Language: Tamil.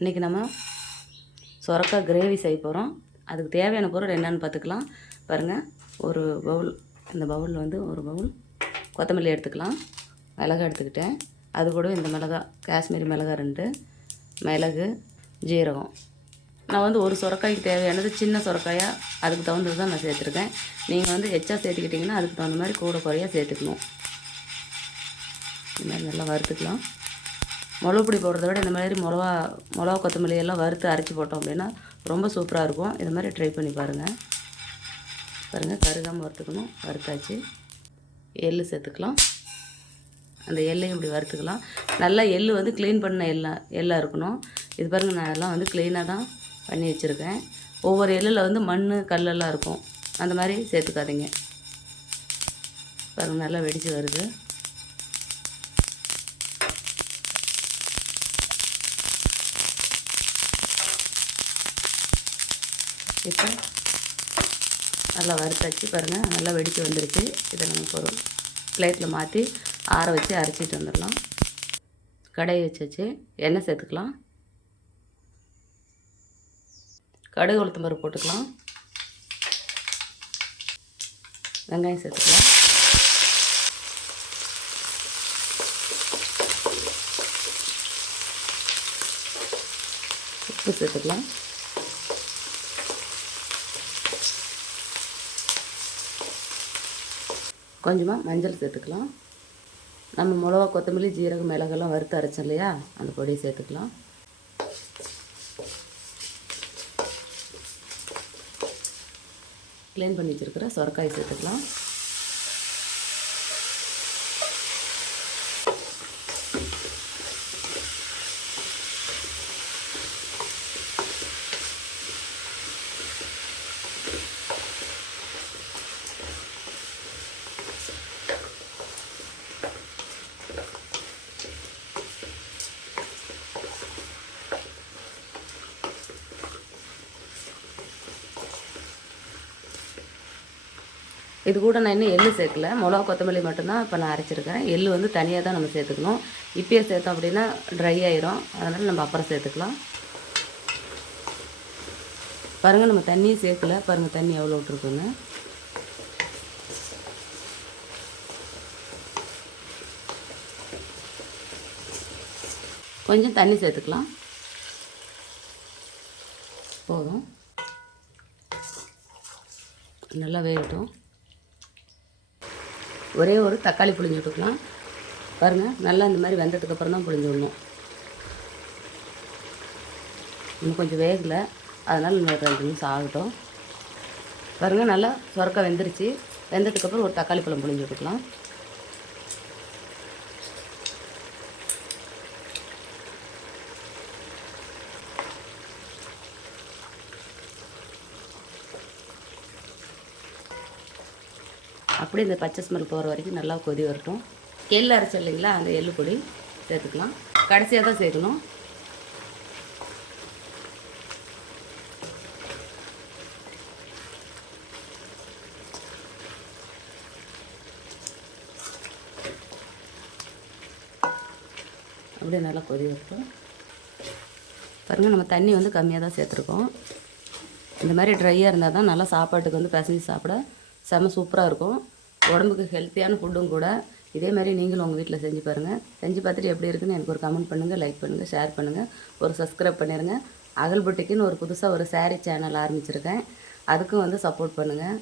இன்றைக்கி நம்ம சொரக்காய் கிரேவி செய்ய போகிறோம். அதுக்கு தேவையான பொருள் என்னென்னு பார்த்துக்கலாம். பாருங்கள் ஒரு பவுல் இந்த பவுலில் வந்து ஒரு பவுல் கொத்தமல்லி எடுத்துக்கலாம். மிளகா எடுத்துக்கிட்டேன். அது கூட இந்த மிளகா காஷ்மீரி மிளகா ரெண்டு மிளகு ஜீரகம். நான் வந்து ஒரு சுரக்காய்க்கு தேவையானது சின்ன சுரக்காயாக அதுக்கு தகுந்தது தான் நான் சேர்த்துருக்கேன். நீங்கள் வந்து எச்சா சேர்த்துக்கிட்டிங்கன்னா அதுக்கு தகுந்த மாதிரி கூட குறையாக சேர்த்துக்கணும். இந்த மாதிரி நல்லா வறுத்துக்கலாம். மிளகு பொடி போடுறத விட இந்த மாதிரி மிளகா மிளகா கொத்தமல்லி எல்லாம் வறுத்து அரைச்சி போட்டோம் அப்படின்னா ரொம்ப சூப்பராக இருக்கும். இது மாதிரி ட்ரை பண்ணி பாருங்கள் பாருங்கள் கருகாமல் வறுத்துக்கணும். வறுத்தாச்சு. எள்ளு சேர்த்துக்கலாம். அந்த எள்ளையும் இப்படி வறுத்துக்கலாம். நல்லா எள்ளு வந்து க்ளீன் பண்ண எல்லாம் எள்ளாக இருக்கணும். இது பாருங்கள் நான் எல்லாம் வந்து க்ளீனாக தான் பண்ணி வச்சுருக்கேன். ஒவ்வொரு எள்ளில் வந்து மண் கல்லெல்லாம் இருக்கும். அந்த மாதிரி சேர்த்துக்காதீங்க. பாருங்கள் நல்லா வெடிச்சு வருது. இப்போ நல்லா வறுத்தாச்சு பாருங்கள் நல்லா வெடித்து வந்துருச்சு இதை நம்ம ஒரு பிளேட்டில் மாற்றி ஆற வச்சு அரைச்சிட்டு வந்துடலாம். கடாய் வச்சாச்சு. எண்ணெய் சேர்த்துக்கலாம். கடுகு உளுத்தம்பருப்பு போட்டுக்கலாம். வெங்காயம் சேர்த்துக்கலாம். உப்பு சேர்த்துக்கலாம். கொஞ்சமாக மஞ்சள் சேர்த்துக்கலாம். நம்ம மிளகா கொத்தமல்லி ஜீரகம் மிளகெல்லாம் வறுத்து அரைச்சோம் இல்லையா? அந்த பொடியை சேர்த்துக்கலாம். க்ளீன் பண்ணி வச்சுருக்கிற சொரக்காய் சேர்த்துக்கலாம். இது கூட நான் இன்னும் எள்ளு சேர்க்கல. மிளகா கொத்தமல்லி மட்டும்தான் இப்போ நான் அரைச்சிருக்கேன். எள்ளு வந்து தனியாக தான் நம்ம சேர்த்துக்கணும். இப்பயே சேர்த்தோம் அப்படின்னா ட்ரை ஆயிரும். அதனால் நம்ம அப்புறம் சேர்த்துக்கலாம். பாருங்கள் நம்ம தண்ணியும் சேர்க்கல. பாருங்கள் தண்ணி எவ்வளோ விட்ருக்குன்னு கொஞ்சம் தண்ணி சேர்த்துக்கலாம். போதும். நல்லா வேகட்டும். ஒரே ஒரு தக்காளி புளிஞ்சு விட்டுக்கலாம். பாருங்கள் நல்லா இந்த மாதிரி வெந்ததுக்கப்புறம் தான் புளிஞ்சு விடணும். இன்னும் கொஞ்சம் வேகலை. அதனால் இன்னும் ரெண்டு நிமிஷம் ஆகட்டும். பாருங்கள் நல்லா சொரக்க வெந்துருச்சு. வெந்ததுக்கப்புறம் ஒரு தக்காளி பழம் புளிஞ்சு விட்டுக்கலாம். அப்படியே இந்த பச்சை ஸ்மெல் போகிற வரைக்கும் நல்லா கொதி வரட்டும். எள்ளு அரைச்சி இல்லைங்களா? அந்த எள்ளு பொடி சேர்த்துக்கலாம். கடைசியாக தான் சேர்க்கணும். அப்படியே நல்லா கொதி வரட்டும். பாருங்கள் நம்ம தண்ணி வந்து கம்மியாக தான் சேர்த்துருக்கோம். இந்த மாதிரி ட்ரையாக இருந்தால் தான் நல்லா சாப்பாட்டுக்கு வந்து பிசைஞ்சு சாப்பிட செம்ம சூப்பராக இருக்கும். உடம்புக்கு ஹெல்த்தியான ஃபுட்டும் கூட. இதே மாதிரி நீங்களும் உங்கள் வீட்டில் செஞ்சு பாருங்கள் செஞ்சு பார்த்துட்டு எப்படி இருக்குன்னு எனக்கு ஒரு கமெண்ட் பண்ணுங்கள் லைக் பண்ணுங்கள் ஷேர் பண்ணுங்கள் ஒரு சப்ஸ்கிரைப் பண்ணிடுங்க அகல்பட்டிக்குன்னு ஒரு புதுசாக ஒரு சேரீ சேனல் ஆரம்பிச்சிருக்கேன். அதுக்கும் வந்து சப்போர்ட் பண்ணுங்கள்